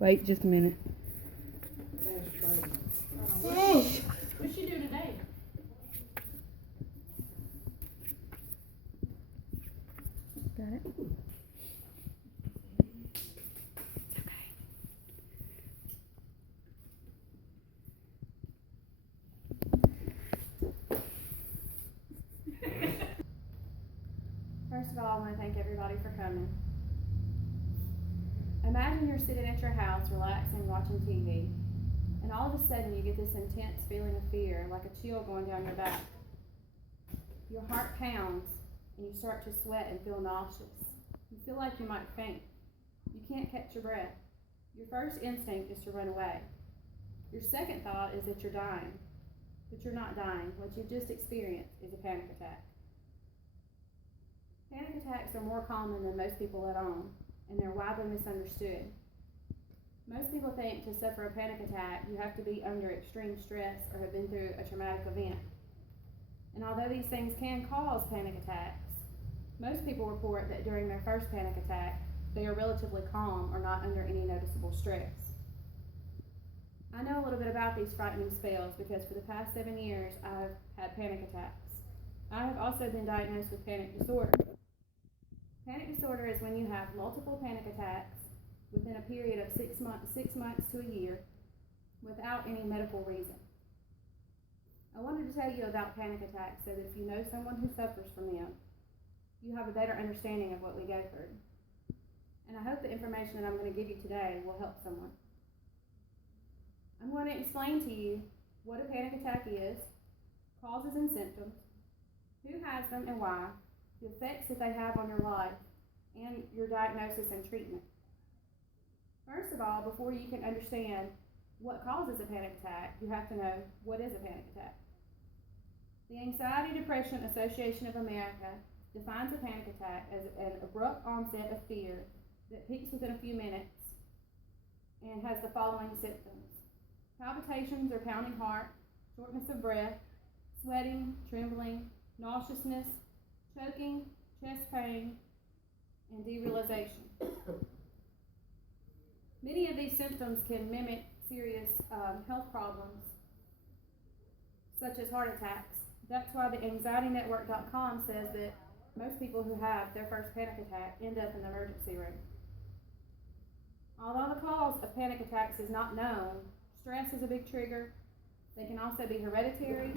Wait just a minute. What'd she do today? Got it? First of all, I want to thank everybody for coming. Imagine you're sitting at your house, relaxing, watching TV, and all of a sudden you get this intense feeling of fear, like a chill going down your back. Your heart pounds, and you start to sweat and feel nauseous. You feel like you might faint. You can't catch your breath. Your first instinct is to run away. Your second thought is that you're dying, but you're not dying. What you've just experienced is a panic attack. Panic attacks are more common than most people let on, and they're widely misunderstood. Most people think to suffer a panic attack, you have to be under extreme stress or have been through a traumatic event. And although these things can cause panic attacks, most people report that during their first panic attack, they are relatively calm or not under any noticeable stress. I know a little bit about these frightening spells because for the past 7 years, I've had panic attacks. I have also been diagnosed with panic disorder. Panic disorder is when you have multiple panic attacks within a period of 6 months to a year without any medical reason. I wanted to tell you about panic attacks so that if you know someone who suffers from them, you have a better understanding of what we go through. And I hope the information that I'm going to give you today will help someone. I'm going to explain to you what a panic attack is, causes and symptoms, who has them and why, the effects that they have on your life, and your diagnosis and treatment. First of all, before you can understand what causes a panic attack, you have to know what is a panic attack. The Anxiety Depression Association of America defines a panic attack as an abrupt onset of fear that peaks within a few minutes and has the following symptoms: palpitations or pounding heart, shortness of breath, sweating, trembling, nauseousness, choking, chest pain, and derealization. Many of these symptoms can mimic serious health problems, such as heart attacks. That's why the AnxietyNetwork.com says that most people who have their first panic attack end up in the emergency room. Although the cause of panic attacks is not known, stress is a big trigger. They can also be hereditary.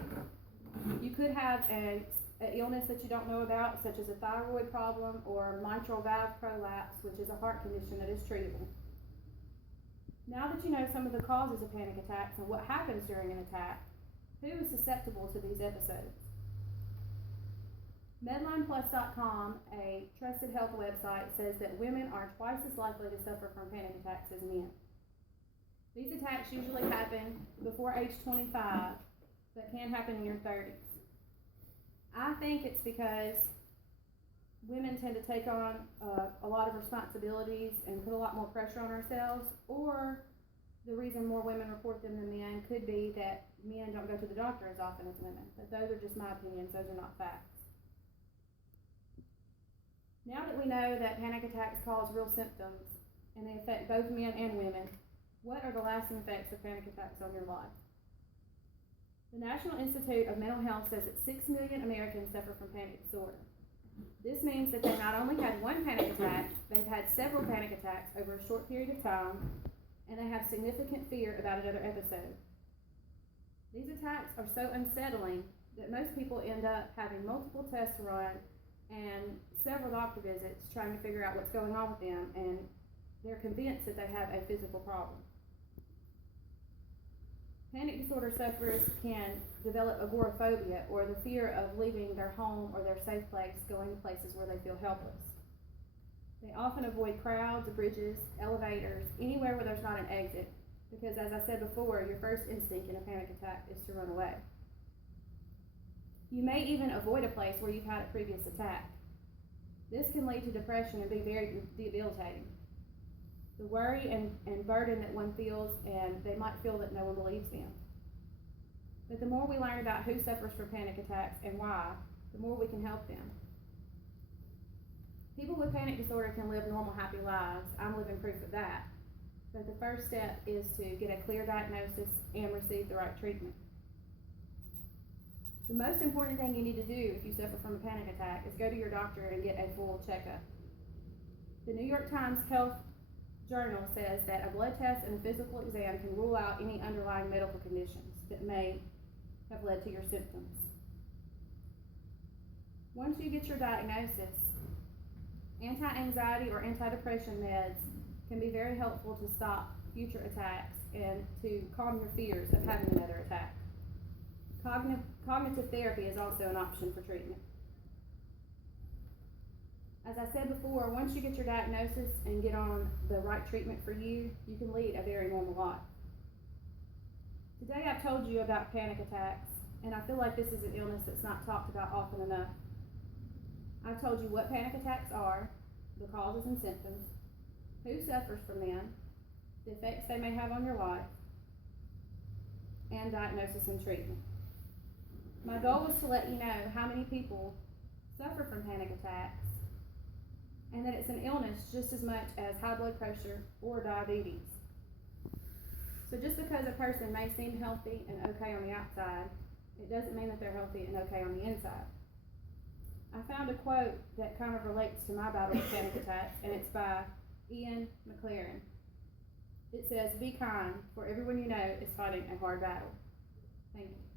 You could have an illness that you don't know about, such as a thyroid problem or mitral valve prolapse, which is a heart condition that is treatable. Now that you know some of the causes of panic attacks and what happens during an attack, who is susceptible to these episodes? MedlinePlus.com, a trusted health website, says that women are twice as likely to suffer from panic attacks as men. These attacks usually happen before age 25, but can happen in your 30s. I think it's because women tend to take on a lot of responsibilities and put a lot more pressure on ourselves, or the reason more women report them than men could be that men don't go to the doctor as often as women. But those are just my opinions, those are not facts. Now that we know that panic attacks cause real symptoms and they affect both men and women, what are the lasting effects of panic attacks on your life? The National Institute of Mental Health says that 6 million Americans suffer from panic disorder. This means that they not only had one panic attack, they've had several panic attacks over a short period of time, and they have significant fear about another episode. These attacks are so unsettling that most people end up having multiple tests run and several doctor visits trying to figure out what's going on with them, and they're convinced that they have a physical problem. Panic disorder sufferers can develop agoraphobia, or the fear of leaving their home or their safe place, going to places where they feel helpless. They often avoid crowds, bridges, elevators, anywhere where there's not an exit, because as I said before, your first instinct in a panic attack is to run away. You may even avoid a place where you've had a previous attack. This can lead to depression and be very debilitating. The worry and burden that one feels, and they might feel that no one believes them. But the more we learn about who suffers from panic attacks and why, the more we can help them. People with panic disorder can live normal, happy lives. I'm living proof of that. but the first step is to get a clear diagnosis and receive the right treatment. The most important thing you need to do if you suffer from a panic attack is go to your doctor and get a full checkup. The New York Times Health Journal says that a blood test and a physical exam can rule out any underlying medical conditions that may have led to your symptoms. Once you get your diagnosis, anti-anxiety or antidepressant meds can be very helpful to stop future attacks and to calm your fears of having another attack. Cognitive therapy is also an option for treatment. As I said before, once you get your diagnosis and get on the right treatment for you, you can lead a very normal life. Today I've told you about panic attacks, and I feel like this is an illness that's not talked about often enough. I've told you what panic attacks are, the causes and symptoms, who suffers from them, the effects they may have on your life, and diagnosis and treatment. My goal was to let you know how many people suffer from panic attacks, and that it's an illness just as much as high blood pressure or diabetes. So just because a person may seem healthy and okay on the outside, it doesn't mean that they're healthy and okay on the inside. I found a quote that kind of relates to my battle with panic attacks, and it's by Ian McLaren. It says, "Be kind, for everyone you know is fighting a hard battle." Thank you.